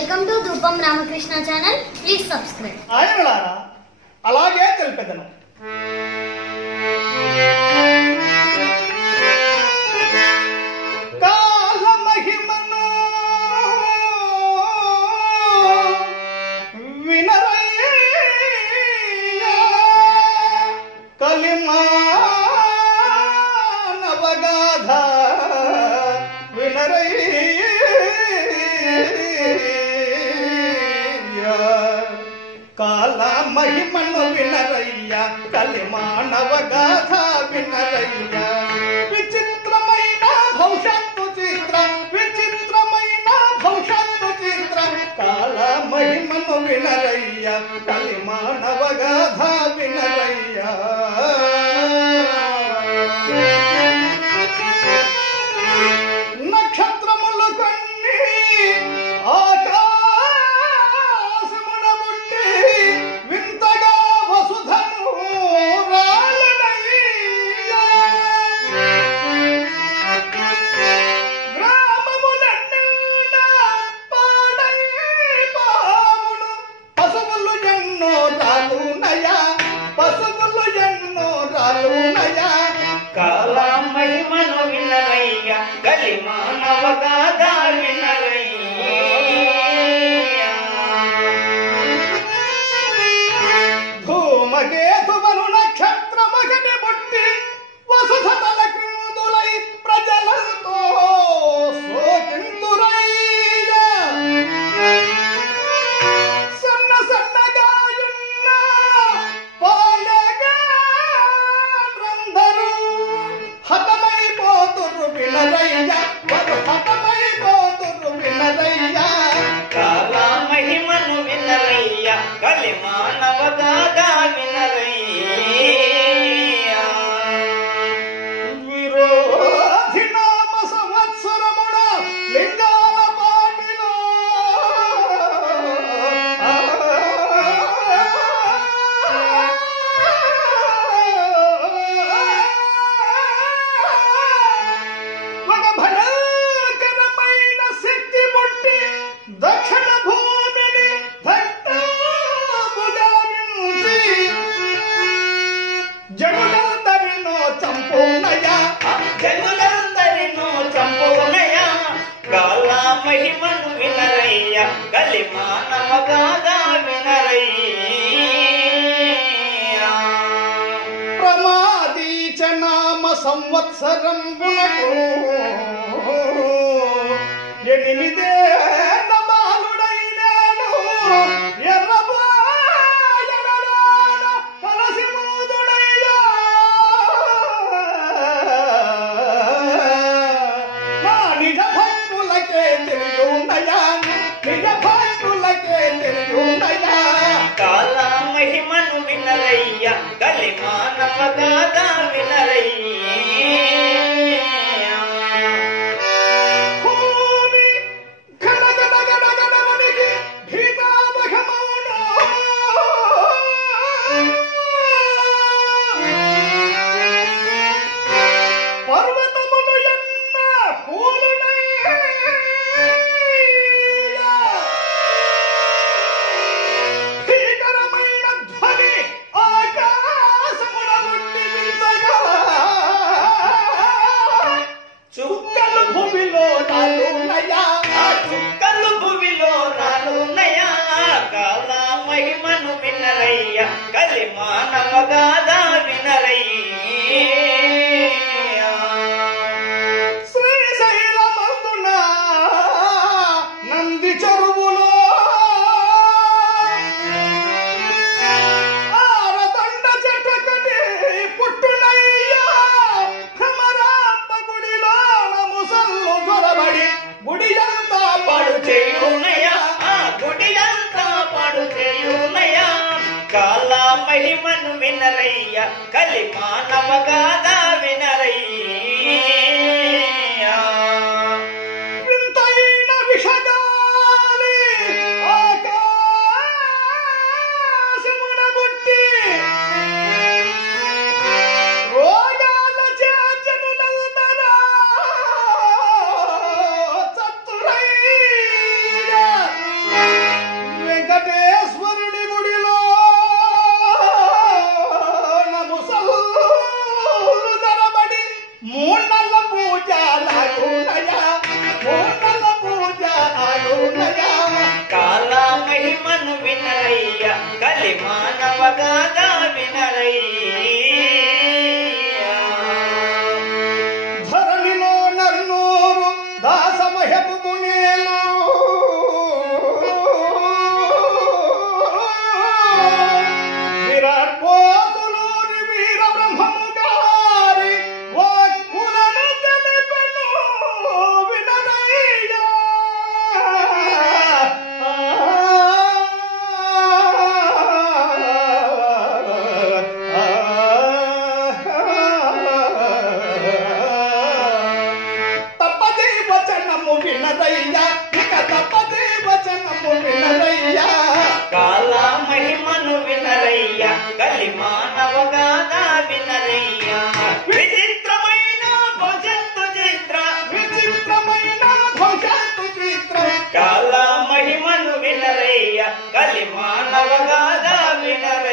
Welcome to Dhupam Ramakrishna channel. Please subscribe. ఆయనలారా అలాగే తెలిపెదను. కాల మహిమను వినరయ్యా, కలిమానవగాథ వినరయ్యా, కాల మహిమను వినరయ్యా, కలిమానవగాథ వినరయ్యా. విచిత్రమైన భవిష్యత్తు చిత్ర, విచిత్రమైన భవిష్యత్తు చిత్ర, కాల మహిమను వినరయ్యా, కలిమానవగాథ వినరయ్యా. నక్షత్రములు కొన్ని ఆకాశమున పుట్టి వింతగా వసుధను రాలనయ్యా. గ్రామములెన్నెల్లా పాడై పావును, పశువులు ఎన్నో రాలునయా, పశువులు ఎన్నో రాలునయా. కాల మహిమను వినరయ్యా, కలిమానవగాథ వినరయ్యా. ధూమకేతువను నక్షత్రమగని పుట్టి వసుధల క్రిందులై ప్రజలతో శోకింతురయ్యా. సన్న సన్నగాయున్న పాలగాండ్రందరూ హతమైపోతురు వినరయ్యా, వారు హతమైపోతురు వినరయ్యా. కాల మహిమను వినరయ్యా, కలిమానవగాథ వినరయ్యా. విరోధి నామ సంవత్సరమున లింగాల పాటిలో ఒక భయంకరమైన శక్తి పుట్టి దక్షిణ భూమిని దట్టముగా మించి జనులందరినో చంపునయా, జనులందరినో చంపునయా. కాల మహిమను వినరయ్యా, కలిమానవగాథ వినరయ్యా. ప్రమాదీచ నామ సంవత్సరంబునకు 8 బాలుడైనాను, ఎర్రబాయలలోన కలసి మూదుడయ్యా. నా నిజ భక్తులకే తెలియుండయా, నిజ భక్తులకే తెలియుండయా. కాల మహిమను వినరయ్యా, కలిమానవగాథ వినరయ్యా. భూమి గడగడగడగడవనికి భీతావహమౌను, పర్వతములు ఎన్న కూలునయ్యా. భీకరమైన ధ్వని ఆకాశమున నుండి వింతగా, చుక్కలు భూమిలో రాలునయా, చుక్కలు భూమిలో రాలునయా. కాల మహిమను వినరయ్యా, కలిమానవగాథ వినరయ్యా. శ్రీశైలమందున నంది చెరువులో ఆరతండ చెట్టుకటి పుట్టునయ్యా. భ్రమరాంబ గుడిలోన ముసల్లు చొరబడి గుడి అంతా పాడు చేయునయా, ఆ గుడి అంతా పాడు చేయునయా. కాల మహిమను వినరయ్యా, కలిమానవగాథ వినరయ్యా. వింతైన విషగాలి ఆకాశమున పుట్టి రోగాల చేజనులందరా చత్తురయ్యా. కలి మానవ గాథ వినరయ్య